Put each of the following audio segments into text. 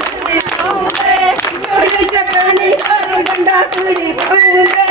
కుండి కుండే కుండి చక్కని కుండ కుండి కుండే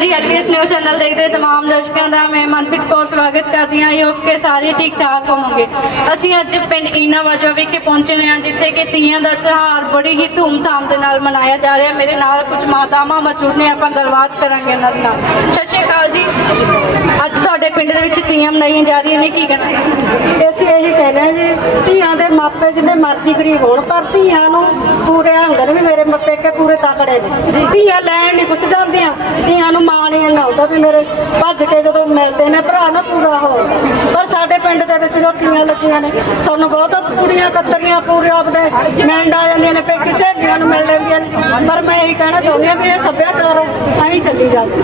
ਜੀ ਐਲਪੀਐਸ ਨਿਊਜ਼ ਚੈਨਲ ਦੇਖਦੇ ਤਮਾਮ ਦਰਸ਼ਕਾਂ ਦਾ ਮੈਂ ਮਨਪ੍ਰੀਤ ਕੌਰ ਸਵਾਗਤ ਕਰਦੀ ਹਾਂ। ਯੋਗ ਕੇ ਸਾਰੇ ਠੀਕ ਠਾਕ ਹੋਵੋਗੇ। ਅਸੀਂ ਅੱਜ ਪਿੰਡ ਈਨਾ ਵਾਜਵਾ ਵਿਖੇ ਪਹੁੰਚੇ ਹੋਏ ਹਾਂ ਜਿੱਥੇ ਕਿ ਤੀਆਂ ਦਾ ਤਿਉਹਾਰ ਬੜੀ ਹੀ ਧੂਮਧਾਮ ਦੇ ਨਾਲ ਮਨਾਇਆ ਜਾ ਰਿਹਾ। ਮੇਰੇ ਨਾਲ ਕੁਝ ਮਾਤਾਵਾਂ ਮੌਜੂਦ ਨੇ ਆਪਾਂ ਗੱਲਬਾਤ ਕਰਾਂਗੇ ਇਹਨਾਂ ਦੇ ਨਾਲ। ਸਤਿ ਸ਼੍ਰੀ ਅਕਾਲ ਜੀ। ਅੱਜ ਤੁਹਾਡੇ ਪਿੰਡ ਦੇ ਵਿੱਚ ਤੀਆਂ ਮਨਾਈਆਂ ਜਾ ਰਹੀਆਂ ਨੇ ਕੀ ਕਹਿਣਾ? ਅਸੀਂ ਇਹੀ ਕਹਿੰਦੇ ਹਾਂ ਜੀ ਧੀਆਂ ਦੇ ਮਾਪੇ ਜਿੰਨੇ ਮਰਜ਼ੀ ਗਰੀਬ ਹੋਣ ਪਰ ਧੀਆਂ ਨੂੰ ਪੂਰੇ ਨੇ ਵੀ ਮੇਰੇ ਮਾਪੇ ਕੇ ਪੂਰੇ ਤਕੜੇ ਨੇ। ਧੀਆਂ ਲੈਣ ਨਹੀਂ ਕੁਛ ਜਾਂਦੀਆਂ ਧੀਆਂ ਨੂੰ ਮਾਣ ਹੀ ਇੰਨਾ ਹੁੰਦਾ ਵੀ ਮੇਰੇ ਭੱਜ ਕੇ ਜਦੋਂ ਮਿਲਦੇ ਨੇ ਭਰਾ ਨਾ ਪੂਰਾ ਹੋ। ਜਾਂਦਾ। ਪਰ ਸਾਡੇ ਪਿੰਡ ਦੇ ਵਿੱਚ ਜੋ ਧੀਆਂ ਲੱਗੀਆਂ ਨੇ ਸਾਨੂੰ ਬਹੁਤ ਕੁੜੀਆਂ ਕਤਰੀਆਂ ਪੂਰੇ ਆਪਦੇ ਮਿਲਣ ਆ ਜਾਂਦੀਆਂ ਨੇ ਪੇ ਕਿਸੇ ਦੀਆਂ ਨੂੰ ਮਿਲ ਲੈਂਦੀਆਂ ਨੇ। ਪਰ ਮੈਂ ਇਹੀ ਕਹਿਣਾ ਚਾਹੁੰਦੀ ਹਾਂ ਵੀ ਇਹ ਸੱਭਿਆਚਾਰ ਐਂ ਚੱਲੀ ਜਾਵੇ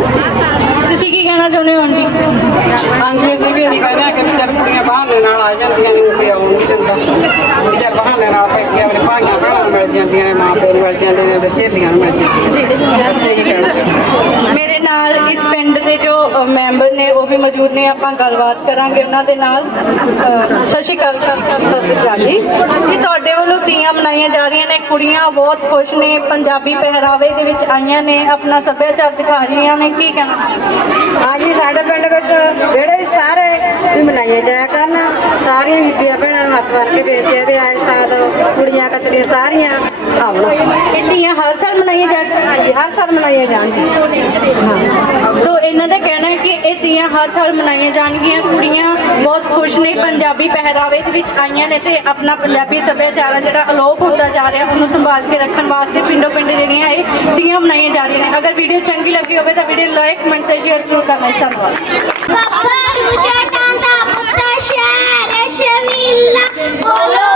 ਤੁਸੀਂ ਕੀ ਕਹਿਣਾ ਚਾਹੁੰਦੇ ਹੋ ਆਂਟੀ ਹਾਂਜੀ ਅਸੀਂ ਵੀ ਇਹੀ ਕਹਿੰਦੇ ਆ ਕਿ ਵੀ ਚੱਲ ਕੁੜੀਆਂ ਬਹਾਨੇ ਨਾਲ ਆ ਜਾਂਦੀਆਂ ਨੇ ਕੋਈ ਆਉਣ ਨਹੀਂ ਦਿੰਦਾ। ਵੀ ਚੱਲ ਬਹਾਨੇ ਨਾਲ ਪੇਕੇ ਆਪਣੇ ਭਾਈਆਂ ਭੈਣਾਂ ਨੂੰ ਮਿਲ ਜਾਂਦੀਆਂ ਨੇ ਮਾਂ ਪਿਓ ਨੂੰ ਮਿਲ ਜਾਂਦੇ ਨੇ ਆਪਣੇ ਸਹੇਲੀਆਂ ਨੂੰ ਮਿਲ ਜਾਂਦੀਆਂ ਨੇ। ਬਸ ਇਹੀ ਕਹਿਣਾ ਨਾਲ ਇਸ ਪਿੰਡ ਦੇ ਜੋ ਮੈਂਬਰ ਨੇ, ਉਹ ਵੀ ਮੌਜੂਦ ਨੇ, ਆਪਾਂ ਗੱਲਬਾਤ ਕਰਾਂਗੇ ਉਹਨਾਂ ਦੇ ਨਾਲ। ਸਤਿ ਸ਼੍ਰੀ ਅਕਾਲ ਸਤਿ ਸ਼੍ਰੀ ਅਕਾਲ ਜੀ। ਜੀ, ਤੁਹਾਡੇ ਵੱਲੋਂ ਤੀਆਂ ਮਨਾਈਆਂ ਜਾ ਰਹੀਆਂ ਨੇ, ਕੁੜੀਆਂ ਬਹੁਤ ਖੁਸ਼ ਨੇ, ਪੰਜਾਬੀ ਪਹਿਰਾਵੇ ਦੇ ਵਿੱਚ ਆਈਆਂ ਨੇ, ਆਪਣਾ ਸੱਭਿਆਚਾਰ ਦਿਖਾ ਰਹੀਆਂ ਨੇ, ਕੀ ਕਹਿਣਾ? ਹਾਂਜੀ, ਸਾਡੇ ਪਿੰਡ ਵਿੱਚ ਜਿਹੜੇ ਸਾਰੇ ਵੀ ਮਨਾਈਆਂ ਜਾਇਆ ਕਰਨ। ਸਾਰੀਆਂ ਬੀਬੀਆਂ ਭੈਣਾਂ ਨੂੰ ਹੱਥ ਵਰ ਕੇ ਬੇਨਤੀ ਹੈ ਵੀ ਆਏ ਸਾਲ ਕੁੜੀਆਂ ਕਤਰੀਆਂ ਸਾਰੀਆਂ। ਆਉਣ ਇਹ ਤੀਆਂ ਹਰ ਸਾਲ ਮਨਾਈਆਂ ਜਾ ਹਾਂਜੀ, ਹਰ ਸਾਲ ਮਨਾਈਆਂ ਜਾਣਗੀਆਂ। ਸੋ ਇਹਨਾਂ ਦਾ ਕਹਿਣਾ ਹੈ ਕਿ ਇਹ ਤੀਆਂ ਹਰ ਸਾਲ ਮਨਾਈਆਂ ਜਾਣਗੀਆਂ। ਕੁੜੀਆਂ ਬਹੁਤ ਖੁਸ਼ ਨੇ, ਪੰਜਾਬੀ ਪਹਿਰਾਵੇ ਦੇ ਵਿੱਚ ਆਈਆਂ ਨੇ ਤੇ ਆਪਣਾ ਪੰਜਾਬੀ ਸੱਭਿਆਚਾਰ ਆ ਜਿਹੜਾ ਅਲੋਪ ਹੁੰਦਾ ਜਾ ਰਿਹਾ, ਉਹਨੂੰ ਸੰਭਾਲ ਕੇ ਰੱਖਣ ਵਾਸਤੇ ਪਿੰਡੋ ਪਿੰਡ ਜਿਹੜੀਆਂ ਇਹ ਤੀਆਂ ਮਨਾਈਆਂ ਜਾ ਰਹੀਆਂ ਨੇ। ਅਗਰ ਵੀਡੀਓ ਚੰਗੀ ਲੱਗੀ ਹੋਵੇ ਤਾਂ ਵੀਡੀਓ ਲਾਈਕ, ਕਮੈਂਟ ਤੇ ਸ਼ੇਅਰ ਜ਼ਰੂਰ ਕਰਨਾ। ਧੰਨਵਾਦ। ਗੱਭਰੂ ਜਟਾਂ ਦਾ ਪੁੱਤ ਸ਼ਹਿਰ ਸ਼ਮੀਲਾ ਕੋਲੋਂ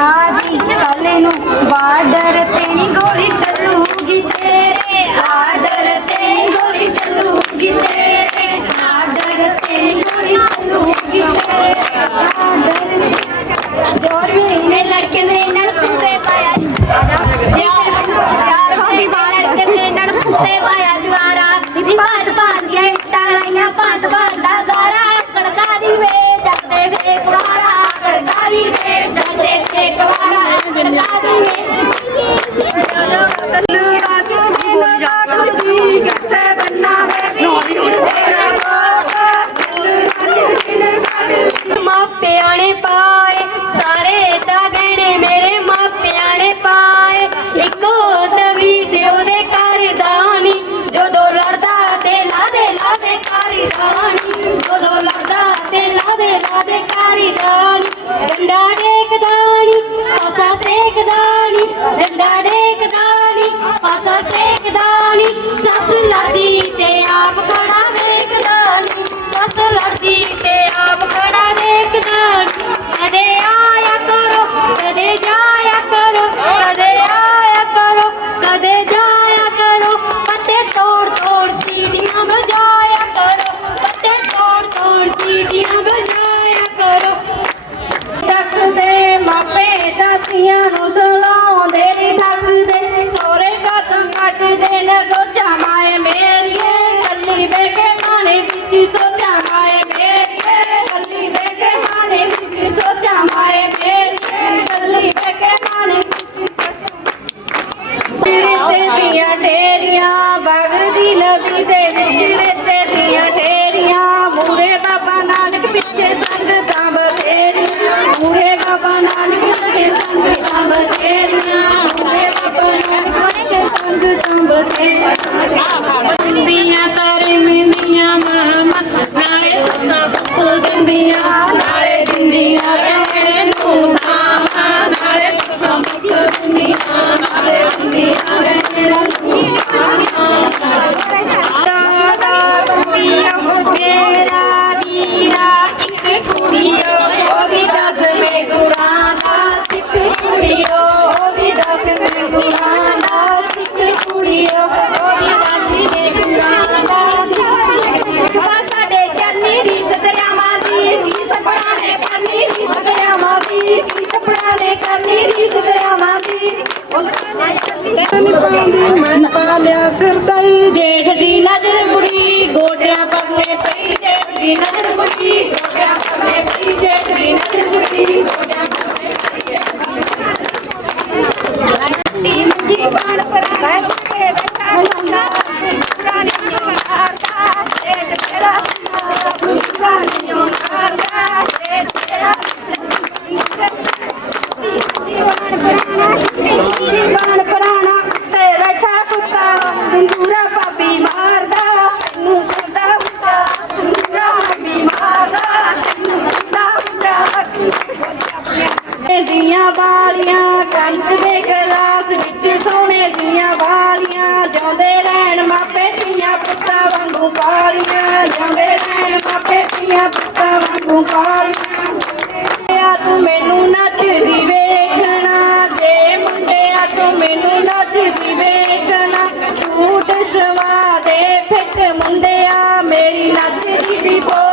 ਆਜੀ ਕਾਲੇ ਨੂੰ ਬਾਰਡਰ ਤੇ ਨੀ ਗੋਲੀ ਚੱਲੂਗੀ ਤੇਰੇ। ਆਰਡਰ ਤੇ ਨੀ ਗੋਲੀ ਚੱਲੂਗੀ ਤੇਰੇ। ਆਰਡਰ ਤੇ ਨੀ ਗੋਲੀ ਚੱਲੂਗੀ ਤੇਰੇ। ਆਰਡਰ ਜੋਰ ਮਹੀਨੇ ਲੜਕੇ ਮੇਰੇ ਨਾਲ ਕੁੱਤੇ ਪਾਇਆ ਯਾਰ ਹੋਦੀ ਬਾਤ ਲੜਕੇ ਮੇਰੇ ਨਾਲ ਕੁੱਤੇ ਪਾਇਆ രണ്ടാടേക്ക് ദാണി രണ്ടാടേക്ക് ദാണി ਢੇਰੀਆਂ ਵਗਦੀ ਨਦੀ ਦੇ ਵਿੱਚ ਰੇਤੇ ਢੇਰੀਆਂ ਮੂਰੇ ਬਾਬਾ ਨਾਨਕ ਪਿੱਛੇ ਸੰਗਤਾਂ ਬਥੇਰੀਆਂ ਮੂਰੇ ਬਾਬਾ ਨਾਨਕ ਪਿੱਛੇ ਸੰਗਤਾਂ ਬਥੇਰੀਆਂ ਮੂਰੇ ਬਾਬਾ ਨਾਨਕ ਪਿੱਛੇ ਸੰਗਤਾਂ ਬਥੇਰੀਆਂ ਸਿਰ ਤਾਈ ਜੇਠ ਦੀ ਨਜ਼ਰ ਬੁਰੀ ਗੋਡਿਆਂ ਪਰਨੇ ਪਈ ਜੇਠ ਦੀ ਨਜ਼ਰ ਬੁਰੀ। Mary, la.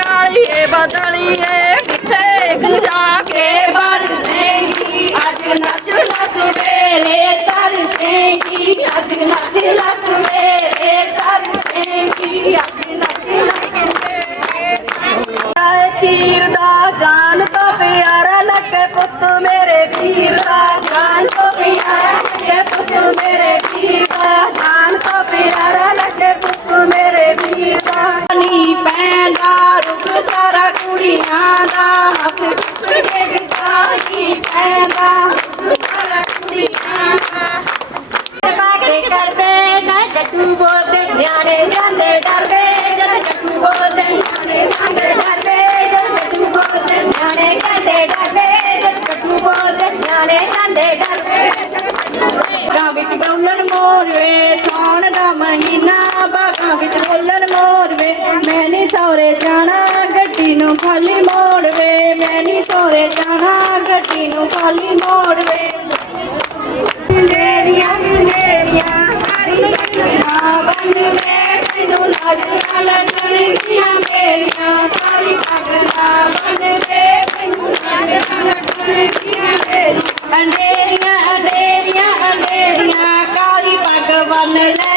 कालिए बदलिए देख जाके बरसेगी आज नचना सवेरे तरसेगी आज नचना ਨਿਆਣੇ ਜਾਂਦੇ ਡਰਦੇ, ਜਦ ਜੱਟੂ ਬੋਲਦੇ, ਨਿਆਣੇ ਜਾਂਦੇ ਡਰਦੇ, ਜਦ ਜੱਟੂ ਬੋਲਦੇ, ਨਿਆਣੇ ਕਹਿੰਦੇ ਡਰਦੇ, ਜਦ ਜੱਟੂ ਬੋਲਦੇ, ਨਿਆਣੇ ਜਾਂਦੇ ਡਰਦੇ। ਬਾਗਾਂ ਵਿੱਚ ਬੋਲਣ ਮੋਰਵੇ ਸੌਣ ਦਾ ਮਹੀਨਾ, ਬਾਗਾਂ ਵਿੱਚ ਬੋਲਣ ਮੋਰਵੇ, ਮੈਂ ਨਹੀਂ ਸੌਰੇ ਜਾਣਾ, ਗੱਡੀ ਨੂੰ ਖਾਲੀ ਮੋੜਵੇ, ਮੈਂ ਨਹੀਂ ਸੌਰੇ ਜਾਣਾ, ਗੱਡੀ ਨੂੰ ਖਾਲੀ ਮੋੜਵੇ। ਬਾਜਾ ਲੱਗਣਗੀਆਂ ਮੇਰੀਆਂ ਸਾਰੀ ਪਗਲਾ ਬਣਦੇ ਪੰਗੂਆਂ ਦੇ ਲੱਗਣਗੀਆਂ ਮੇਰੀਆਂ ਅੰਡੇਰੀਆਂ ਅੰਡੇਰੀਆਂ ਅੰਡੇਰੀਆਂ ਕਾਲੀ ਪਗ ਬਨ ਲੈ